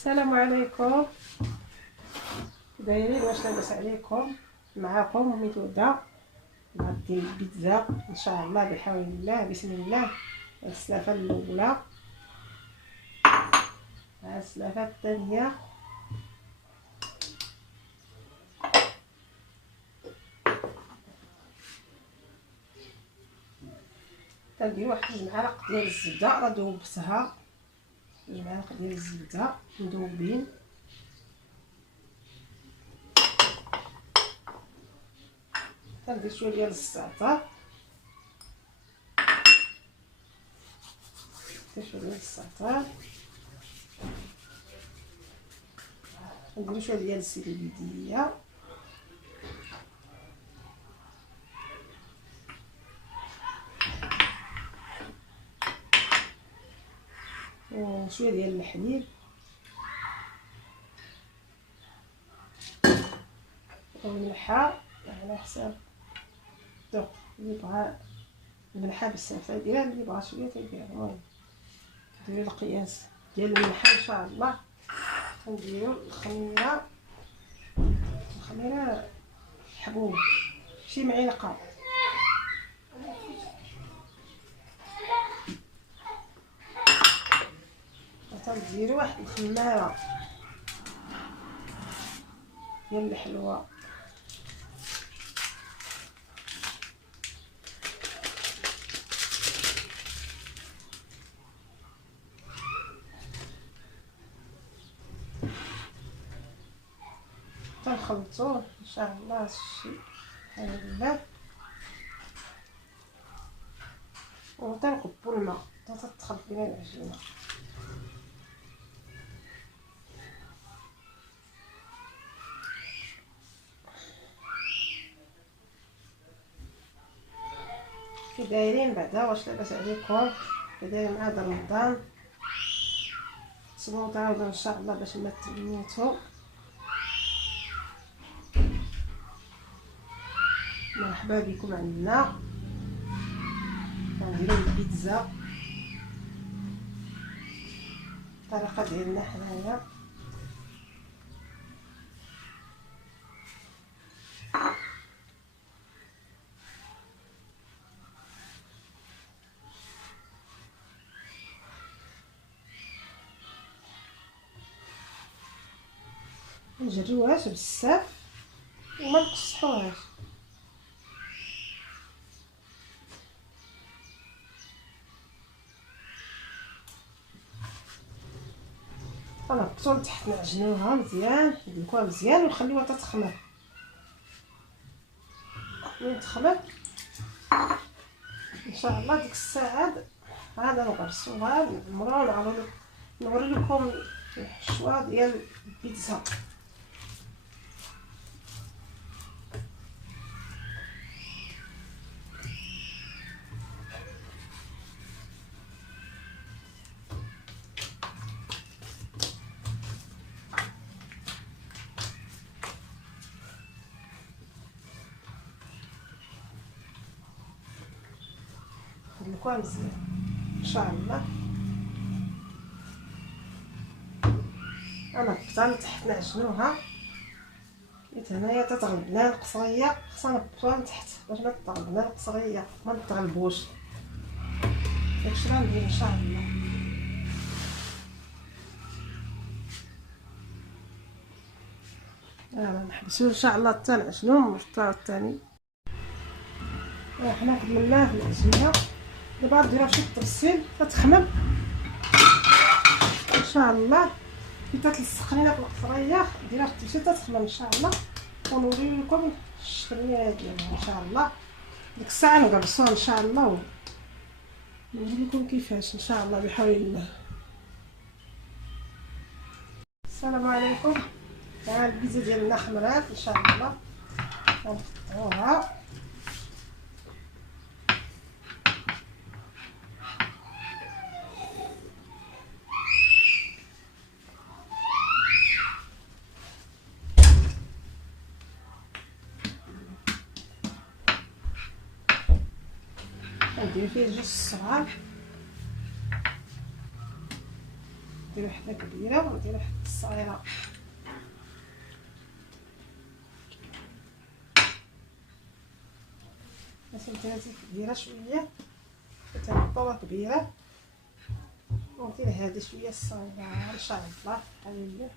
السلام عليكم. دايرين واش لاباس عليكم؟ معكم ميتودا غادي البيتزا ان شاء الله بحول الله بسم الله. السلافه الاولى مع السلافه الثانيه. كندير واحد 2 معالق ديال الزبده، راه ذوبتها 2 معالق ديال الزبده مذوبين. كندير شويه ديال الزعتر، شويه ديال الزعتر، كندير شويه ديال السيليديه، وشويه ديال الحليب والملحه على حساب الذوق. اللي بغى الملحه بزاف ديال، اللي بغى شويه تيدير. المهم ديري القياس ديال الملحه ان شاء الله. كنديرو الخميره حبوب شي معلقه، وتنديرو واحد الخماره ديال الحلوى، تنخلطوه ان شاء الله. هادشي بحال هكا، وتنكبو الماء حتى تدخل فينا العجينه. كي دايرين بعدا؟ واش لاباس عليكم؟ كي دايرين مع هذا رمضان؟ صبروا تعاودوا ان شاء الله باش ما تموتوا. مرحبا بكم عندنا. غنديرو البيتزا الطريقه ديالنا حنايا. منجروهاش بزاف وما نقصحوهاش. غنهبطو لتحت، نعجنوها مزيان، ندلكوها مزيان ونخليوها تتخمر. ملي تخمر ان شاء الله ديك الساعه عاد نغرسوها نعمروها ونوري لكم الحشوه ديال البيتزا. ندلكوها مزيان ان شاء الله. انا هبطها لتحت نعجنوها، حيت هنايا تتغلب لنا القصريه، خصنا نهبطوها لتحت باش ما تغلب لنا القصريه، ما نتغلبوش. داكشي اللي غندير ان شاء الله. نحبسو ان شاء الله حتى نعجنو الطاو الثاني. حنا كملناه في العجينه، دابا نديرها شي تبسيل تتخمم ان شاء الله. كي تتلصق لينا في القصريه نديرها في التبسيل تتخمم ان شاء الله، ونوري لكم الشكليه ديالها ان شاء الله. ديك الساعه نقرصوها ان شاء الله ونوري لكم كيفاش ان شاء الله بحول الله. السلام عليكم. ها البيتزا ديالنا خمرات ان شاء الله. غنقطعوها ندير فيه 2 صغار ندير وحده كبيره وندير وحده صغيره. مثلا هذه كبيره شويه، مثلا طوبه كبيره، وندير هذه شويه صغيره ان شاء الله بحال هكا.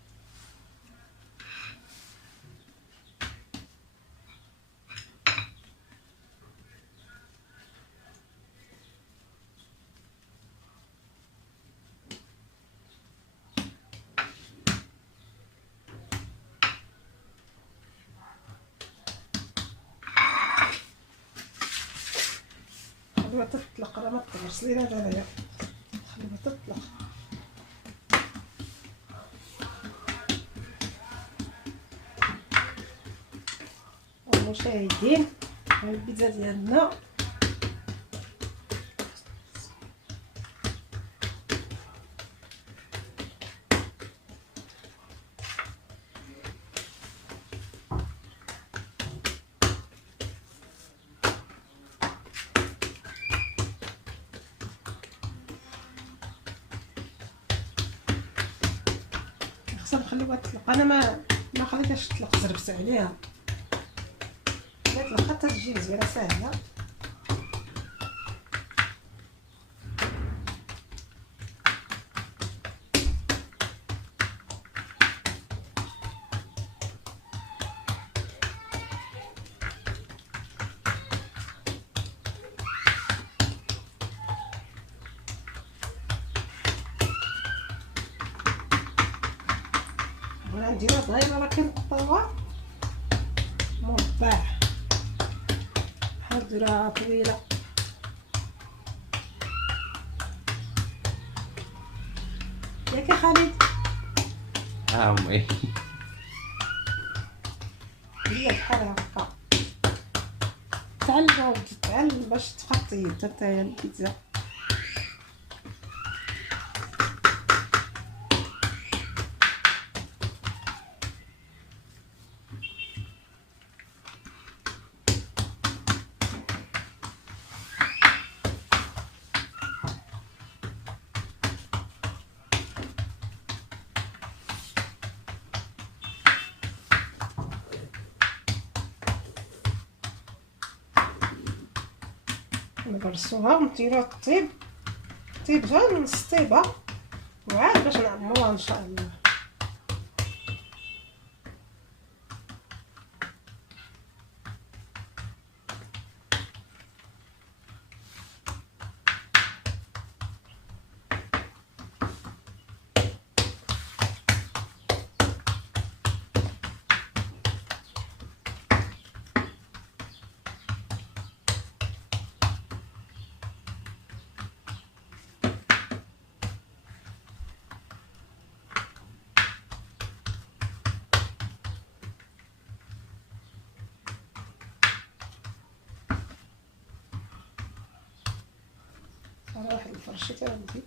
خليها تطلق، راه ما تغرس لينا دابا، خليها تطلق. المشاهدين البيتزا ديالنا خصنا نخليوها تطلق. انا ما خليتهاش تطلق، زربت عليها، لا طلقت تجي مزيانه ساهله. وانا نديرها صغيره ولكن الطاوه مربع، بحال نديرها طويله. ياك يا خالد؟ امي هي بحال هكا. تعلم اودي تعلم باش تخطي نتايا البيتزا. نبرسوها ونديروها طيب غير نص طيبه، وعاد باش نعمروها ان شاء الله. واحد الفرشيطه عندي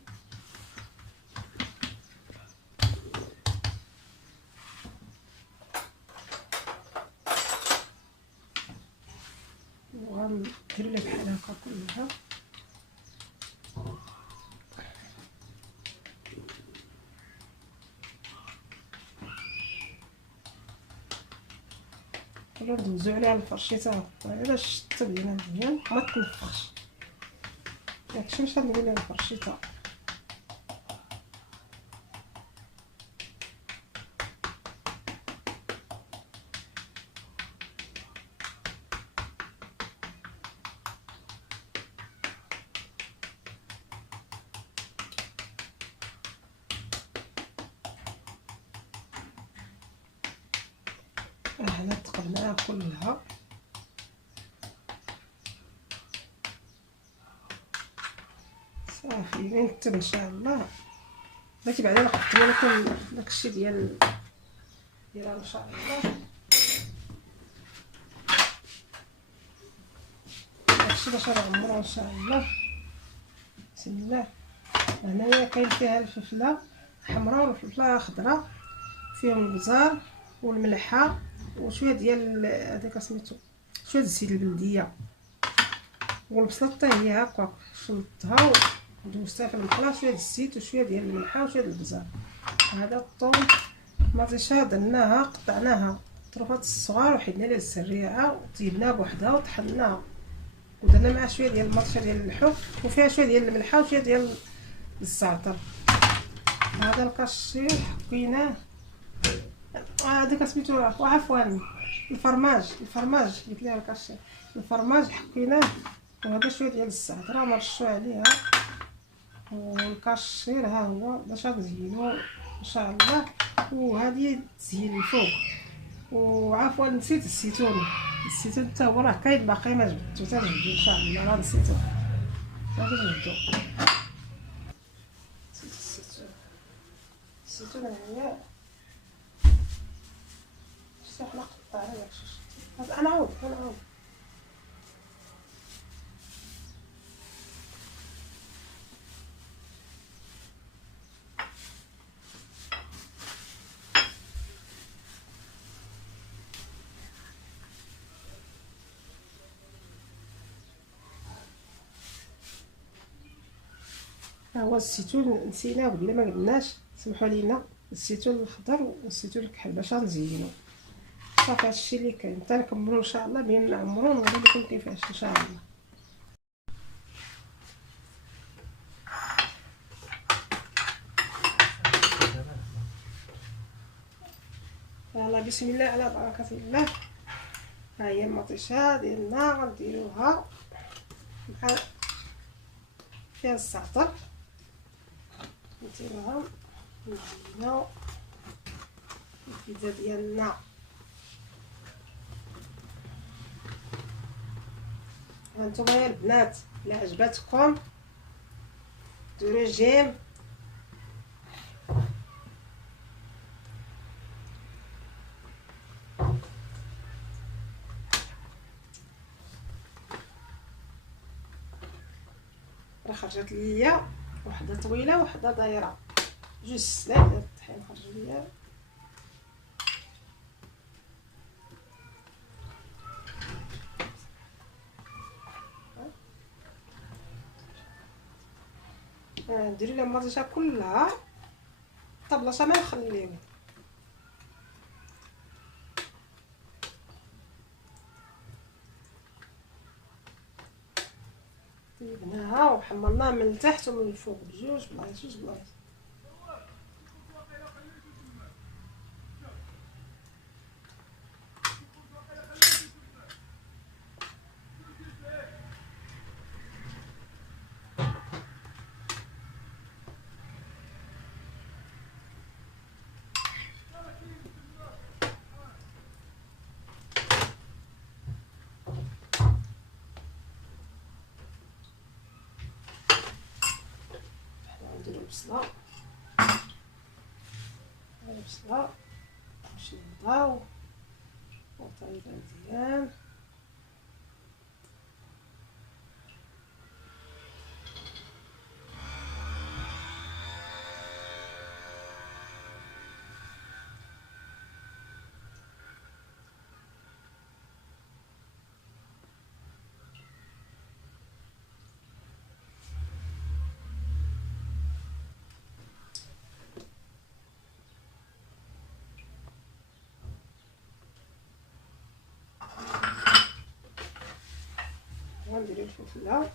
وغندير لها بحال هكا كلها. ندوزو عليها الفرشيطه باش تبين مزيان ما تنفخش. داكشي باش غندير لها الفرشيطه. هنا تقلناها كلها. صافي نكتب ان شاء الله. داكي بعدا نقدم لكم داكشي ديالها ان شاء الله. داكشي باش نعمرها ان شاء الله. بسم الله. هنايا كاين فيها الفلفله حمراء والفلفله خضراء، فيهم البزار والملحه وشويه ديال هذاك سميتو شويه الزيت البلديه، والبصله حتى هي هكا شلطتها دوزتها في المقله، شويه ديال الزيت وشويه ديال الملحه وشويه ديال البزار. هذا الثوم مطيشه درناها قطعناها طرفات الصغار وحيدنا ليه السريعه وطيبناها بوحدها وطحناها ودرنا معها شويه ديال المطشه ديال اللحم وفيها شويه ديال الملحه وشويه ديال الزعتر. هذا الكاشير حكيناه، هذاك سميتو عفوا الفرماج قلت لها الكاشير، الفرماج حكيناه. وهذا شويه ديال الزعتر مرشوا عليها، والكاشير ها هو باش نزينو ان شاء الله. وهذه تزيين الفوق. وعفوا نسيت الزيتون حتى هو راه كاين باقي ما جبدتو، تنجبدو ان شاء الله، راه نسيتو تنجبدو. نسيت الزيتون هي شتي حنا قطعنا داكشي. نعاود ها هو الزيتون نسيناه بلا ما قلناش، سمحوا لينا. الزيتون الخضر والزيتون الكحل باش نزينو. صافي هادشي اللي كاين، حتى نكملو ان شاء الله بين نعمرو ونوري لكم كيفاش ان شاء الله. يلا بسم الله على بركه الله. ها هي المطيشه ديالنا غنديروها مع فيها الزعتر، نديروها نزينو البيتزا ديالنا. هانتوما يا البنات الا عجباتكم ديروا جيم، راه خرجت ليا وحده طويله وحده دايره، جوج سلاح ديال الطحين خرجوا ليا. نديرو لها المطيشه كلها طبلاشه ما نخليو. طيبناها وحمرناها من التحت ومن الفوق بجوج بلايص. نديرو البصله باش نبداو وطيبه مزيان. غنديرو الفلفله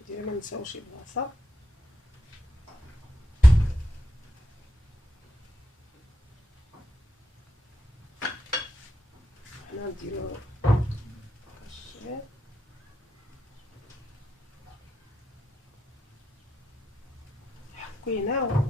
نديرو، ما نساوش البلاصه. حنا نديرو الشعير حكيناه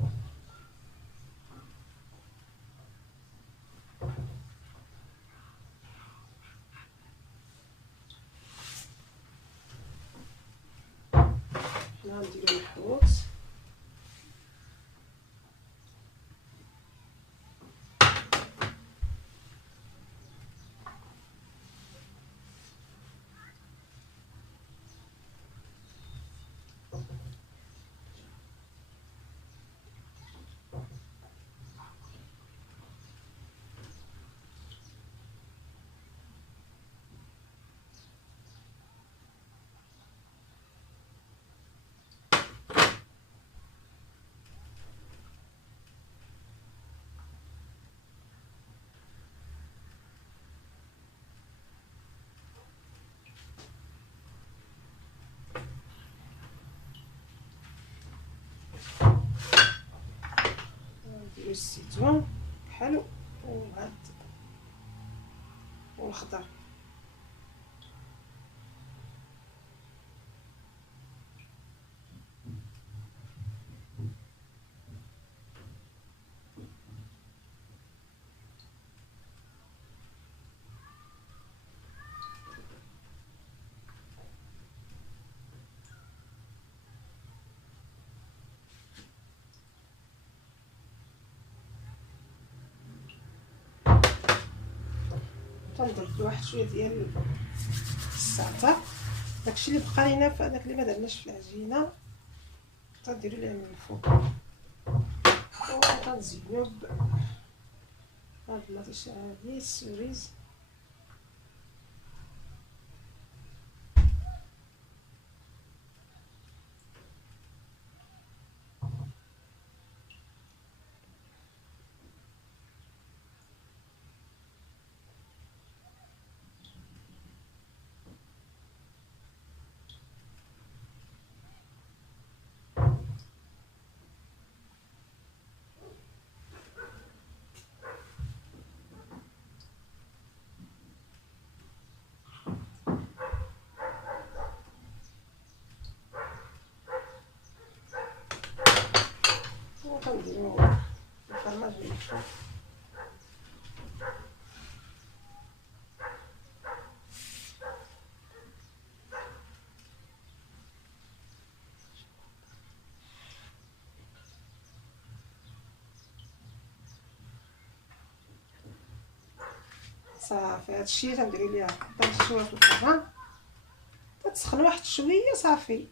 الزيتون بحال وهاد والخضر. تنضيف واحد شويه ديال الزعتر، داكشي اللي بقى لينا في هذاك اللي ما درناش في العجينه تنديرو ليه من الفوق، وتنزينو بهاد المطيشه هادي السوريز. وكنديرو الفرماج من الفوق. صافي هادشي تنديرو ليها تنشويها في الفران تتسخن واحد شويه صافي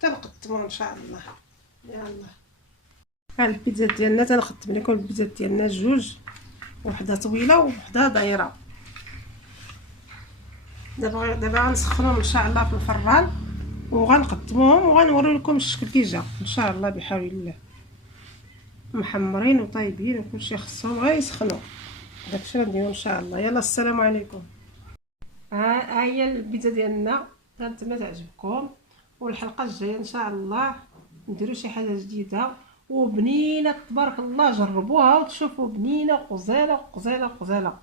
تنقدموها ان شاء الله. يلا ها البيتزا ديالنا تنقدم لكم البيتزا ديالنا جوج، وحده طويله وحده دايره. دابا غنسخنوهم ان شاء الله في الفران وغنقدموهم وغنوري لكم الشكل كي جا ان شاء الله بحول الله، محمرين وطيبين وكلشي خصهم غير يسخنوا. داكشي غنديرو ان شاء الله. يلا السلام عليكم. ها هي البيتزا ديالنا، كنتمنى تعجبكم، والحلقه الجايه ان شاء الله نديرو شي حاجه جديده وبنينه تبارك الله. جربوها وتشوفوا بنينه وقزاله قزاله قزاله.